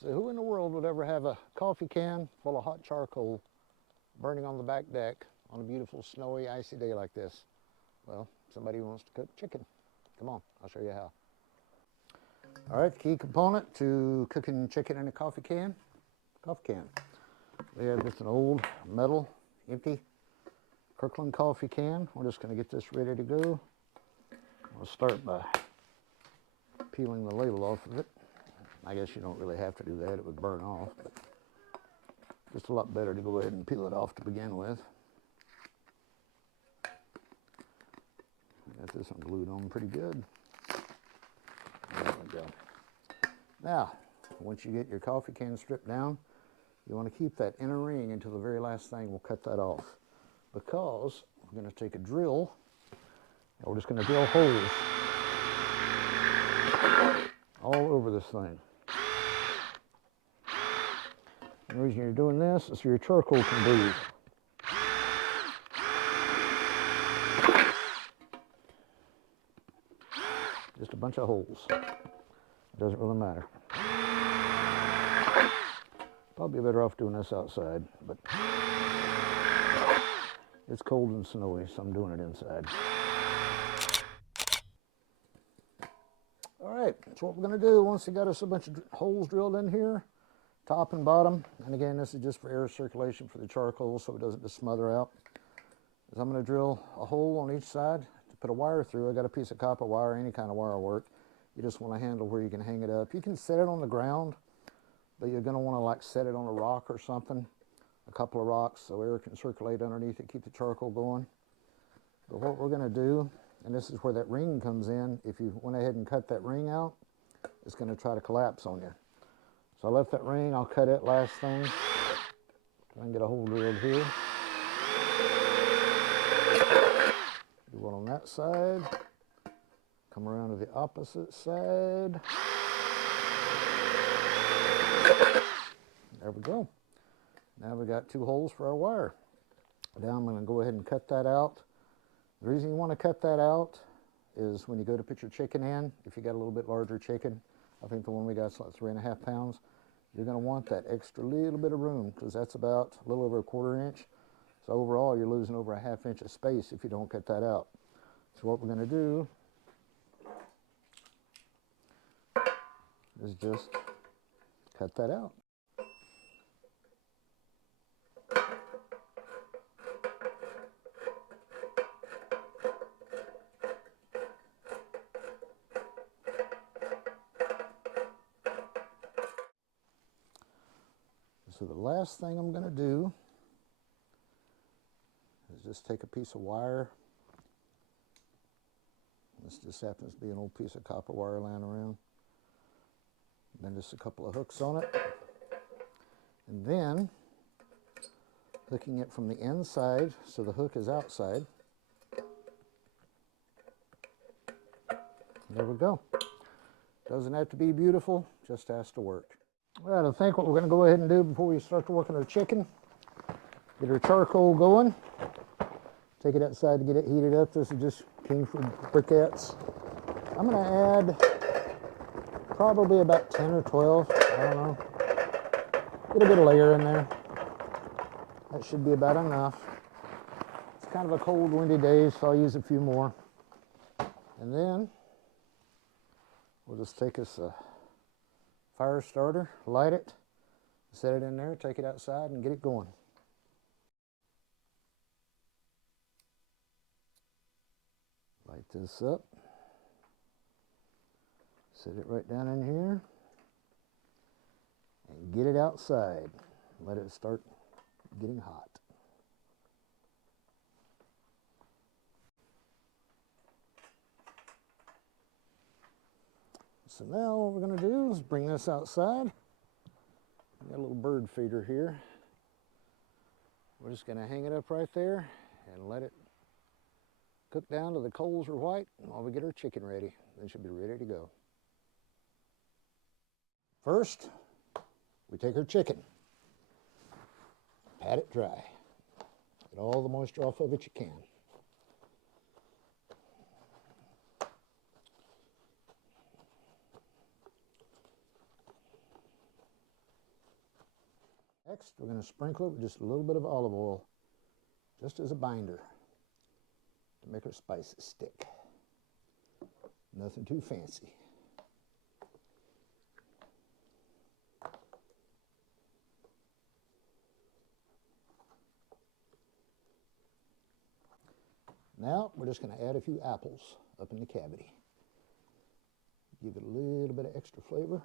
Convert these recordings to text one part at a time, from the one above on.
So who in the world would ever have a coffee can full of hot charcoal burning on the back deck on a beautiful snowy icy day like this? Well, somebody wants to cook chicken. Come on, I'll show you how. All right, the key component to cooking chicken in a coffee can. We have just an old metal empty Kirkland coffee can. We're just going to get this ready to go. We'll start by peeling the label off of it. I guess you don't really have to do that, it would burn off, but just a lot better to go ahead and peel it off to begin with. Got this one glued on pretty good. There we go. Now, once you get your coffee can stripped down, you want to keep that inner ring until the very last thing. We'll cut that off because we're going to take a drill and we're just going to drill holes all over this thing. The reason you're doing this is so your charcoal can breathe. Just a bunch of holes. It doesn't really matter. Probably better off doing this outside, but it's cold and snowy, so I'm doing it inside. All right, so what we're going to do, once you got us a bunch of holes drilled in here, top and bottom, and again, this is just for air circulation for the charcoal so it doesn't just smother out, is I'm going to drill a hole on each side to put a wire through. I got a piece of copper wire, any kind of wire will work. You just want to handle where you can hang it up. You can set it on the ground, but you're going to want to like set it on a rock or something, a couple of rocks, so air can circulate underneath it, keep the charcoal going. But what we're going to do, and this is where that ring comes in, if you went ahead and cut that ring out, it's going to try to collapse on you. So I left that ring, I'll cut it last thing. Try and get a hole drilled here. Do one on that side. Come around to the opposite side. There we go. Now we got two holes for our wire. Now I'm going to go ahead and cut that out. The reason you want to cut that out is when you go to put your chicken in, if you got a little bit larger chicken, I think the one we got is like 3.5 pounds, you're going to want that extra little bit of room because that's about a little over 1/4 inch. So overall, you're losing over a 1/2 inch of space if you don't cut that out. So what we're going to do is just cut that out. So the last thing I'm going to do is just take a piece of wire. This just happens to be an old piece of copper wire lying around. Then just a couple of hooks on it. And then hooking it from the inside so the hook is outside. There we go. Doesn't have to be beautiful, just has to work. All right, I think what we're going to go ahead and do before we start to work on our chicken, get our charcoal going, take it outside to get it heated up. This is just Kingford briquettes. I'm going to add probably about 10 or 12, I don't know. Get a bit of layer in there. That should be about enough. It's kind of a cold, windy day, so I'll use a few more. And then we'll just take us a fire starter, light it, set it in there, take it outside and get it going. Light this up, set it right down in here, and get it outside. Let it start getting hot. So now what we're going to do is bring this outside. Got a little bird feeder here. We're just going to hang it up right there and let it cook down till the coals are white while we get our chicken ready. Then she'll be ready to go. First, we take our chicken, pat it dry, get all the moisture off of it you can. Next, we're going to sprinkle it with just a little bit of olive oil, just as a binder, to make our spices stick. Nothing too fancy. Now, we're just going to add a few apples up in the cavity. Give it a little bit of extra flavor.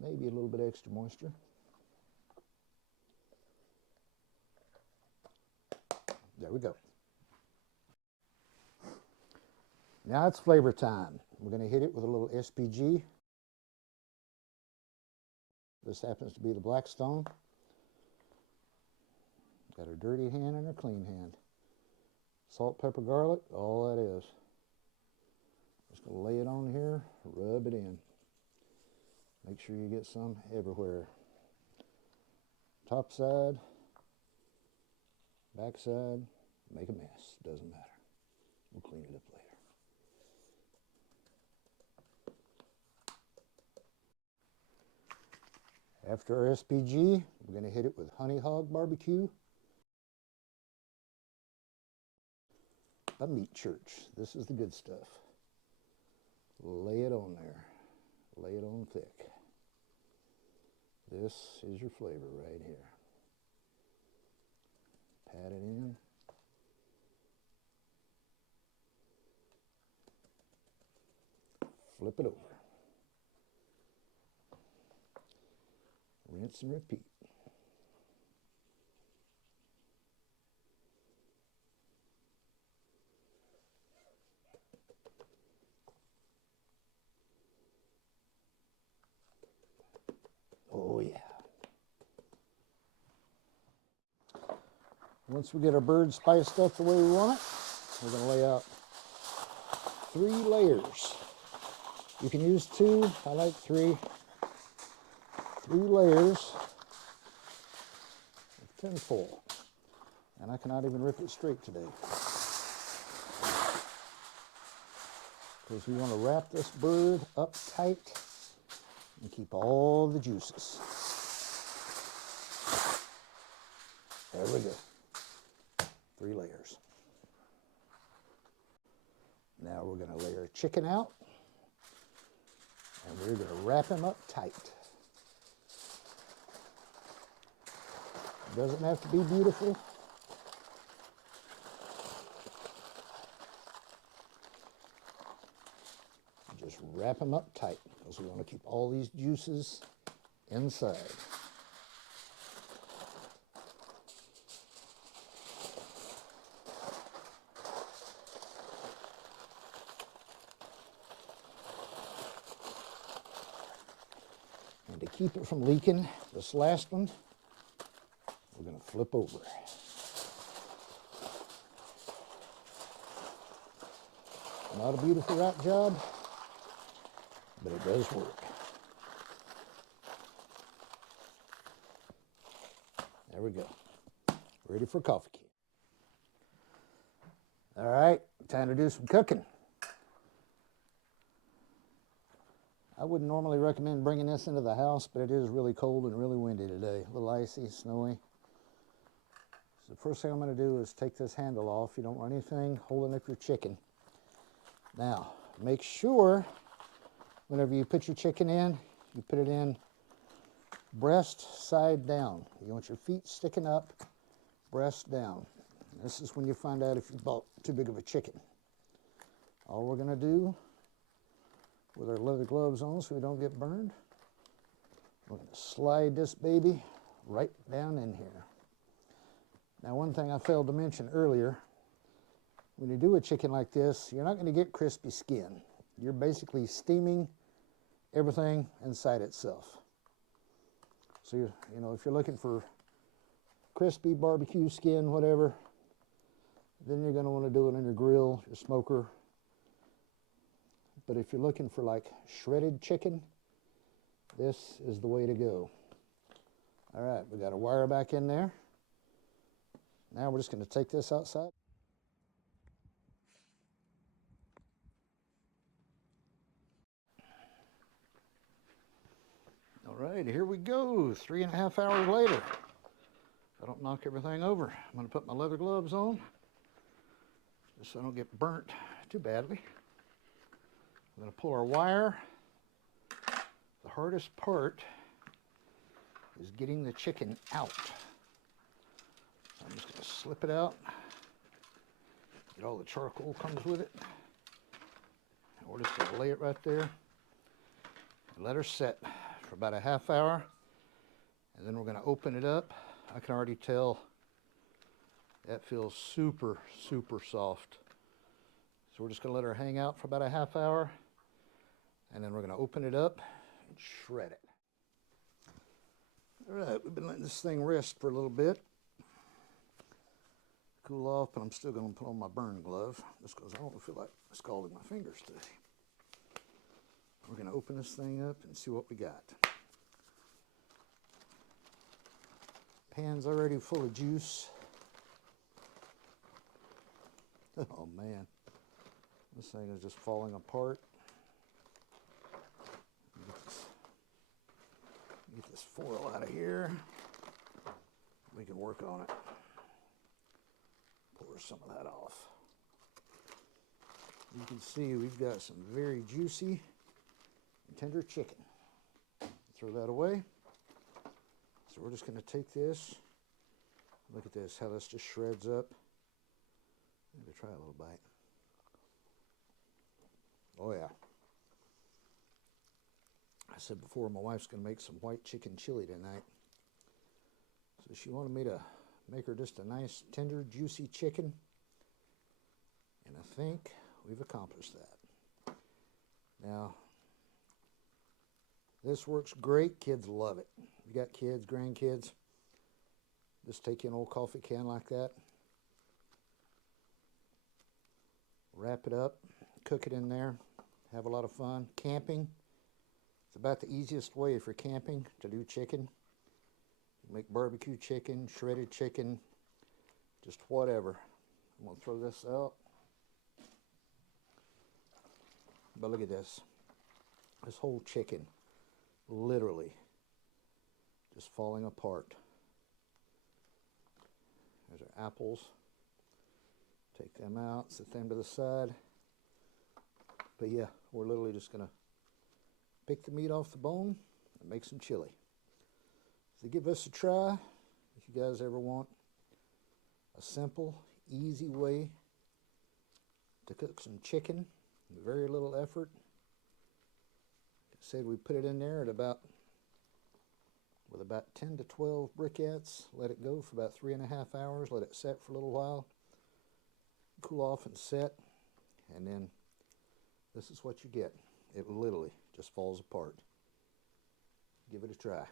Maybe a little bit extra moisture. There we go. Now it's flavor time. We're going to hit it with a little SPG. This happens to be the Blackstone. Got a dirty hand and a clean hand. Salt, pepper, garlic, all that is. Just going to lay it on here, rub it in. Make sure you get some everywhere. Top side, back side, make a mess. Doesn't matter. We'll clean it up later. After our SPG, we're going to hit it with Honey Hog Barbecue. A meat church. This is the good stuff. Lay it on there. Lay it on thick. This is your flavor right here. Pat it in. Flip it over. Rinse and repeat. Oh yeah. Once we get our bird spiced up the way we want it, we're going to lay out 3 layers. You can use 2. I like 3. 3 layers of tin foil. And I cannot even rip it straight today, because we want to wrap this bird up tight and keep all the juices. There we go. 3 layers. Now we're going to lay our chicken out, and we're going to wrap him up tight. It doesn't have to be beautiful. Just wrap them up tight, because we want to keep all these juices inside. And to keep it from leaking, this last one, we're going to flip over. Not a beautiful wrap job, but it does work. There we go. Ready for coffee cake. All right, time to do some cooking. I wouldn't normally recommend bringing this into the house, but it is really cold and really windy today. A little icy, snowy. So the first thing I'm going to do is take this handle off. You don't want anything holding up your chicken. Now, make sure whenever you put your chicken in, you put it in breast side down. You want your feet sticking up, breast down. This is when you find out if you bought too big of a chicken. All we're going to do with our leather gloves on so we don't get burned, we're going to slide this baby right down in here. Now, one thing I failed to mention earlier, when you do a chicken like this, you're not going to get crispy skin. You're basically steaming everything inside itself. So, you know, if you're looking for crispy barbecue skin, whatever, then you're going to want to do it on your grill, your smoker. But if you're looking for like shredded chicken, this is the way to go. All right, we got a wire back in there. Now we're just going to take this outside. All right, here we go, 3.5 hours later. If I don't knock everything over, I'm going to put my leather gloves on, just so I don't get burnt too badly. I'm going to pull our wire. The hardest part is getting the chicken out. So I'm just going to slip it out, get all the charcoal comes with it. And we're just going to lay it right there and let her set for about a half hour. And then we're going to open it up. I can already tell that feels super, super soft. So we're just going to let her hang out for about a half hour. And then we're going to open it up and shred it. All right, we've been letting this thing rest for a little bit. Cool off, but I'm still going to put on my burn glove just because I don't feel like scalding my fingers today. We're going to open this thing up and see what we got. Pan's already full of juice. Oh man, this thing is just falling apart. Get this foil out of here. We can work on it. Pour some of that off. You can see we've got some very juicy and tender chicken. Throw that away. So we're just going to take this. Look at this, how this just shreds up. Maybe try a little bite. Oh yeah. I said before, my wife's going to make some white chicken chili tonight. So she wanted me to make her just a nice, tender, juicy chicken. And I think we've accomplished that. Now, this works great. Kids love it. If you got kids, grandkids, just take you an old coffee can like that. Wrap it up, cook it in there, have a lot of fun. Camping, it's about the easiest way if you're camping to do chicken. You make barbecue chicken, shredded chicken, just whatever. I'm going to throw this out. But look at this. This whole chicken, literally, just falling apart. There's our apples. Take them out, set them to the side. But yeah, we're literally just going to pick the meat off the bone and make some chili. So give us a try if you guys ever want a simple, easy way to cook some chicken with very little effort. Like I said, we put it in there at about 10 to 12 briquettes. Let it go for about 3.5 hours. Let it set for a little while. Cool off and set. And then this is what you get. It literally just falls apart. Give it a try.